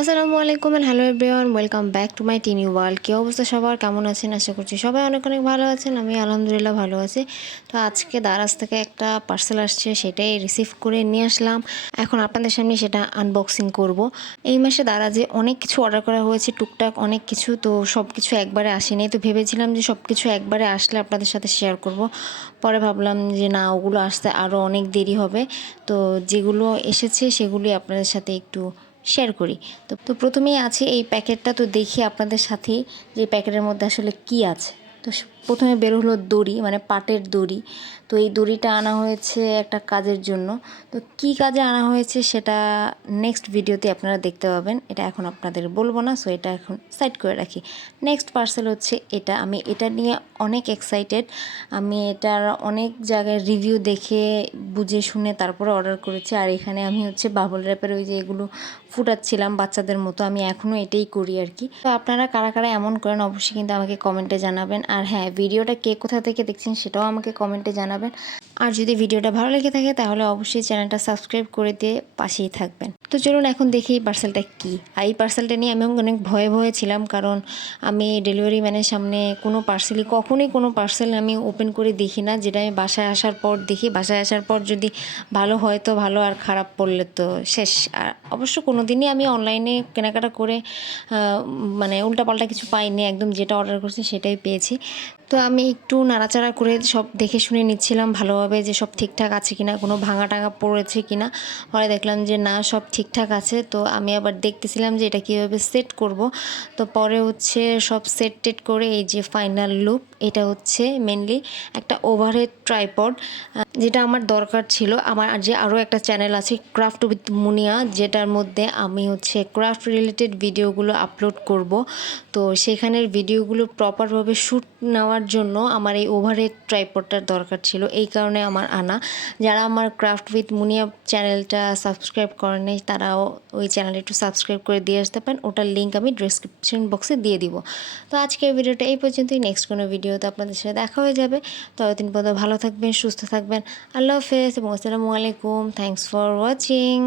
আসসালামু আলাইকুম and hello everyone, welcome back to my tiny world. কী অবস্থা সবার, কেমন আছেন? আশা করছি সবাই অনেক অনেক ভালো আছেন। আমি আলহামদুলিল্লাহ ভালো আছি। তো আজকে দারাজ থেকে একটা পার্সেল আসছে, সেটাই রিসিভ করে নিয়ে আসলাম। এখন আপনাদের সামনে সেটা আনবক্সিং করব। এই মাসে দারাজে অনেক কিছু অর্ডার করা হয়েছে, টুকটাক অনেক কিছু, তো সব কিছু একবারে আসেনি। তো ভেবেছিলাম যে সব কিছু একবারে আসলে আপনাদের সাথে শেয়ার করব। পরে ভাবলাম যে না, ওগুলো আসতে আরও অনেক দেরি হবে। তো যেগুলো এসেছে সেগুলি আপনাদের সাথে একটু শেয়ার করি। তো প্রথমেই আছে এই প্যাকেটটা। তো দেখি আপনাদের সাথে যে প্যাকেটের মধ্যে আসলে কি আছে। তো প্রথমে বের হলো দড়ি, মানে পাটের দড়ি। তো এই দড়িটা আনা হয়েছে একটা কাজের জন্য। তো কি কাজে আনা হয়েছে সেটা নেক্সট ভিডিওতে আপনারা দেখতে পাবেন। এটা এখন আপনাদের বলবো না, সো এটা এখন সাইড করে রাখি। নেক্সট পার্সেল হচ্ছে এটা। আমি এটা নিয়ে অনেক এক্সাইটেড। আমি এটার অনেক জায়গায় রিভিউ দেখে বুঝে শুনে তারপরে অর্ডার করেছি। আর এখানে আমি হচ্ছে বাবল র্যাপের ওই যে এগুলো ফুটাচ্ছিলাম বাচ্চাদের মতো, আমি এখনও এটাই করি আর কি। তো আপনারা কারা কারা এমন করেন অবশ্যই কিন্তু আমাকে কমেন্টে জানাবেন। আর হ্যাঁ, ভিডিওটা কে কোথা থেকে দেখছেন সেটাও আমাকে কমেন্টে জানাবেন। আর যদি ভিডিওটা ভালো লেগে থাকে তাহলে অবশ্যই চ্যানেলটা সাবস্ক্রাইব করে দিয়ে পাশেই থাকবেন। তো চলুন এখন দেখি এই পার্সেলটা কী। আর এই পার্সেলটা নিয়ে আমি অনেক ভয়ে ভয়ে ছিলাম, কারণ আমি ডেলিভারি ম্যানের সামনে কখনোই কোনো পার্সেল আমি ওপেন করে দেখি না। যেটা আমি বাসায় আসার পর দেখি। বাসায় আসার পর যদি ভালো হয় তো ভালো, আর খারাপ পড়লে তো শেষ। আর অবশ্য কোনো দিনই আমি অনলাইনে কেনাকাটা করে মানে উল্টাপাল্টা কিছু পাইনি, একদম যেটা অর্ডার করছি সেটাই পেয়েছি। তো আমি একটু নাড়াচাড়া করে সব দেখে শুনে নিচ্ছিলাম ভালোভাবে যে সব ঠিকঠাক আছে কিনা, কোনো ভাঙা টাঙা পড়েছে কিনা। পরে দেখলাম যে না, সব ঠিকঠাক আছে। তো আমি আবার দেখতেছিলাম যে এটা কীভাবে সেট করব। তো পরে হচ্ছে সব সেট টেট করে এই যে ফাইনাল লুক। এটা হচ্ছে মেনলি একটা ওভারহেড ট্রাইপড, যেটা আমার দরকার ছিল। আমার যে আরও একটা চ্যানেল আছে ক্রাফট উইথ মুনিয়া, যেটার মধ্যে আমি হচ্ছে ক্রাফট রিলেটেড ভিডিওগুলো আপলোড করব। তো সেখানের ভিডিওগুলো প্রপারভাবে শ্যুট নেওয়ার জন্য আমার এই ওভারহেড ট্রাইপডটার দরকার ছিল। এই কারণে আমার আনা। যারা আমার ক্রাফট উইথ মুনিয়া চ্যানেলটা সাবস্ক্রাইব করেন নাই তারাও ওই চ্যানেলটা একটু সাবস্ক্রাইব করে দিয়ে আসতে পারেন। ওটার লিঙ্ক আমি ডিসক্রিপশন বক্সে দিয়ে দিব। তো আজকের ভিডিওটা এই পর্যন্তই। নেক্সট কোনো ভিডিওতে আপনাদের সাথে দেখা হয়ে যাবে। ততদিন পর্যন্ত ভালো থাকবেন, সুস্থ থাকবেন। আল্লাহ হাফেজ এবং আসসালামু আলাইকুম। Thanks for watching.